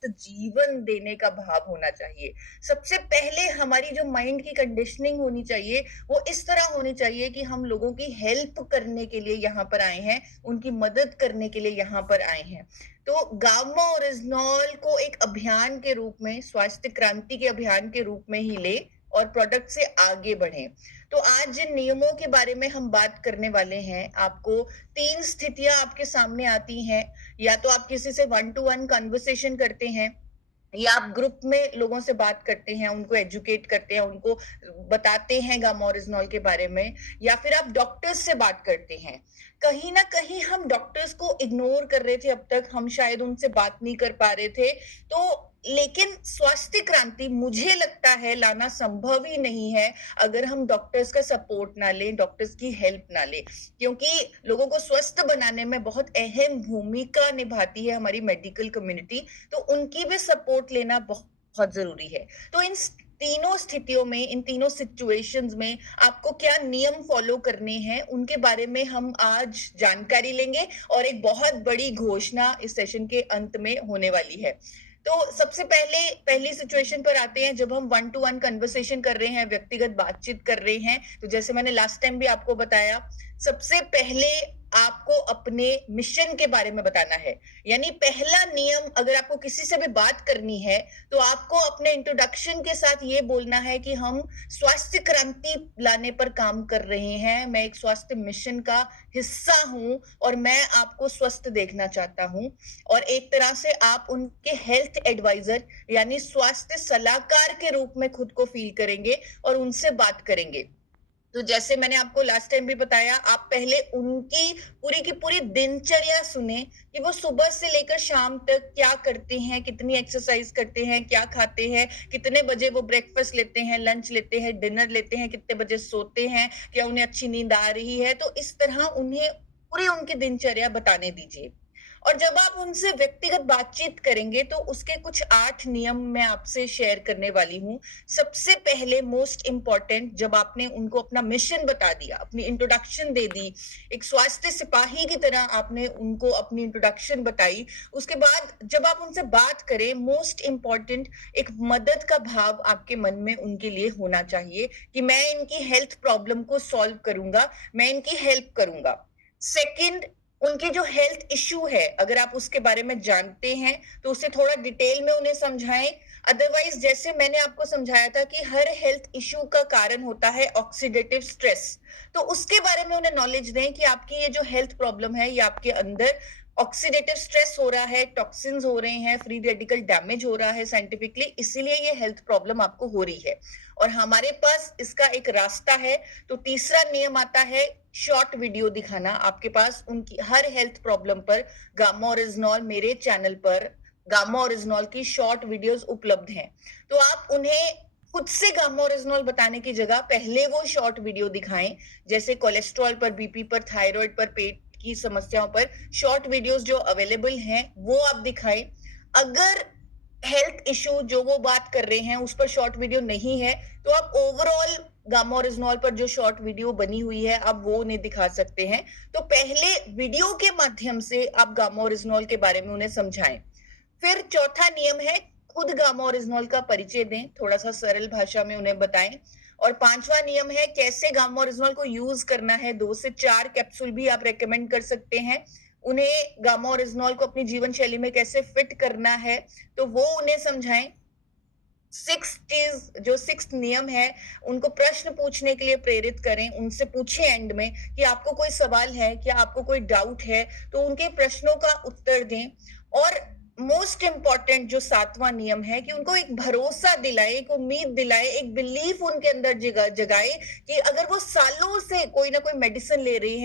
स्वस्थ जीवन देने का भाव होना चाहिए। सबसे पहले हमारी जो माइंड की कंडीशनिंग होनी चाहिए, वो इस तरह होनी चाहिए कि हम लोगों की हेल्प करने के लिए यहाँ पर आए हैं, उनकी मदद करने के लिए यहाँ पर आए हैं। तो गामा ओरिजिनॉल को एक अभियान के रूप में, स्वास्थ्य क्रांति के अभियान के रूप में ही ले और प्रोडक्ट से आगे बढ़ें। तो आज जिन नियमों के बारे में हम बात करने वाले हैं, आपको 3 स्थितियाँ आपके सामने आती हैं, या तो आप किसी से वन टू वन कन्वर्सेशन करते हैं, या आप ग्रुप में लोगों से बात करते हैं, उनको एजुकेट करते हैं, उनको बताते हैं गामा ओरिजिनॉल के बारे में, या फिर आप डॉक्टर्स से बात करते हैं। कहीं न कहीं हम डॉक्टर्स को इग्नोर कर रहे थे अब तक, हम शायद उनसे बात नहीं कर पा रहे थे। तो लेकिन स्वास्थ्य क्रांति मुझे लगता है लाना संभव ही नहीं है अगर हम डॉक्टर्स का सपोर्ट ना लें, डॉक्टर्स की हेल्प ना लें। क्योंकि लोगों को स्वस्थ बनाने में बहुत अहम भूमिका निभाती है हमारी मेडिकल कम्युनिटी, तो उनकी भी सपोर्ट लेना बहुत जरूरी है। तो इन तीनों स्थितियों में, इन तीनों सिचुएशंस में आपको क्या नियम फॉलो करने हैं, उनके बारे में हम आज जानकारी लेंगे, और एक बहुत बड़ी घोषणा इस सेशन के अंत में होने वाली है। तो सबसे पहले पहली सिचुएशन पर आते हैं, जब हम वन टू वन कन्वर्सेशन कर रहे हैं, व्यक्तिगत बातचीत कर रहे हैं। तो जैसे मैंने लास्ट टाइम भी आपको बताया, सबसे पहले आपको अपने मिशन के बारे में बताना है। यानी पहला नियम, अगर आपको किसी से भी बात करनी है, तो आपको अपने इंट्रोडक्शन के साथ ये बोलना है कि हम स्वास्थ्य क्रांति लाने पर काम कर रहे हैं, मैं एक स्वास्थ्य मिशन का हिस्सा हूं और मैं आपको स्वस्थ देखना चाहता हूं। और एक तरह से आप उनके हेल्थ एडवाइजर यानी स्वास्थ्य सलाहकार के रूप में खुद को फील करेंगे और उनसे बात करेंगे। तो जैसे मैंने आपको लास्ट टाइम भी बताया, आप पहले उनकी पूरी की पूरी दिनचर्या सुने कि वो सुबह से लेकर शाम तक क्या करते हैं, कितनी एक्सरसाइज करते हैं, क्या खाते हैं, कितने बजे वो ब्रेकफास्ट लेते हैं, लंच लेते हैं, डिनर लेते हैं, कितने बजे सोते हैं, क्या उन्हें अच्छी नींद आ रही है। तो इस तरह उन्हें पूरी उनकी दिनचर्या बताने दीजिए। और जब आप उनसे व्यक्तिगत बातचीत करेंगे, तो उसके कुछ 8 नियम मैं आपसे शेयर करने वाली हूँ। सबसे पहले मोस्ट इम्पोर्टेंट, जब आपने उनको अपना मिशन बता दिया, अपनी इंट्रोडक्शन दे दी, एक स्वास्थ्य सिपाही की तरह आपने उनको अपनी इंट्रोडक्शन बताई, उसके बाद जब आप उनसे बात करें, मोस्ट इम्पोर्टेंट एक मदद का भाव आपके मन में उनके लिए होना चाहिए कि मैं इनकी हेल्थ प्रॉब्लम को सॉल्व करूंगा, मैं इनकी हेल्प करूंगा। सेकंड, उनके जो हेल्थ इश्यू है, अगर आप उसके बारे में जानते हैं, तो उसे थोड़ा डिटेल में उन्हें समझाएं। अदरवाइज, जैसे मैंने आपको समझाया था कि हर हेल्थ इश्यू का कारण होता है ऑक्सीडेटिव स्ट्रेस, तो उसके बारे में उन्हें नॉलेज दें कि आपकी ये जो हेल्थ प्रॉब्लम है, ये आपके अंदर ऑक्सीडेटिव स्ट्रेस हो रहा है, टॉक्सिन्स हो रहे हैं, फ्री रेडिकल डैमेज हो रहा है साइंटिफिकली, इसीलिए ये हेल्थ प्रॉब्लम आपको हो रही है और हमारे पास इसका एक रास्ता है। तो तीसरा नियम आता है शॉर्ट वीडियो दिखाना। आपके पास उनकी हर हेल्थ प्रॉब्लम पर गामा ओरिजिनॉल, मेरे चैनल पर गामा ओरिजिनॉल की शॉर्ट वीडियोस उपलब्ध हैं। तो आप उन्हें खुद से गामा ओरिजिनॉल बताने की जगह पहले वो शॉर्ट वीडियो दिखाएं। जैसे कोलेस्ट्रॉल पर, बीपी पर, थायराइड पर, पेट की समस्याओं पर शॉर्ट वीडियोस जो अवेलेबल हैं, वो आप दिखाएं। अगर हेल्थ इशू जो वो बात कर रहे हैं उस पर शॉर्ट वीडियो नहीं है, तो आप ओवरऑल गामा ओरिजिनॉल पर जो शॉर्ट वीडियो बनी हुई है, आप वो उन्हें दिखा सकते हैं। तो पहले वीडियो के माध्यम से आप गामा ओरिजिनॉल के बारे में उन्हें समझाएं। फिर चौथा नियम है, खुद गामा ओरिजिनॉल का परिचय दें, थोड़ा सा सरल भाषा में उन्हें बताएं। और पांचवा नियम है, कैसे गामा ओरिजिनॉल को यूज करना है। 2 से 4 कैप्सूल भी आप रेकमेंड कर सकते हैं। उन्हें गामा ओरिजिनॉल को अपनी जीवन शैली में कैसे फिट करना है, तो वो उन्हें समझाएं। जो सिक्स्थ नियम है, उनको प्रश्न पूछने के लिए प्रेरित करें। उनसे पूछें एंड में कि आपको कोई सवाल है क्या, आपको कोई डाउट है, तो उनके प्रश्नों का उत्तर दें। और मोस्ट इंपॉर्टेंट जो सातवां नियम है, कि उनको एक भरोसा दिलाए, एक उम्मीद दिलाए, एक बिलीफ उनके अंदर जगाए कि अगर वो सालों से कोई ना कोई मेडिसिन ले रही है,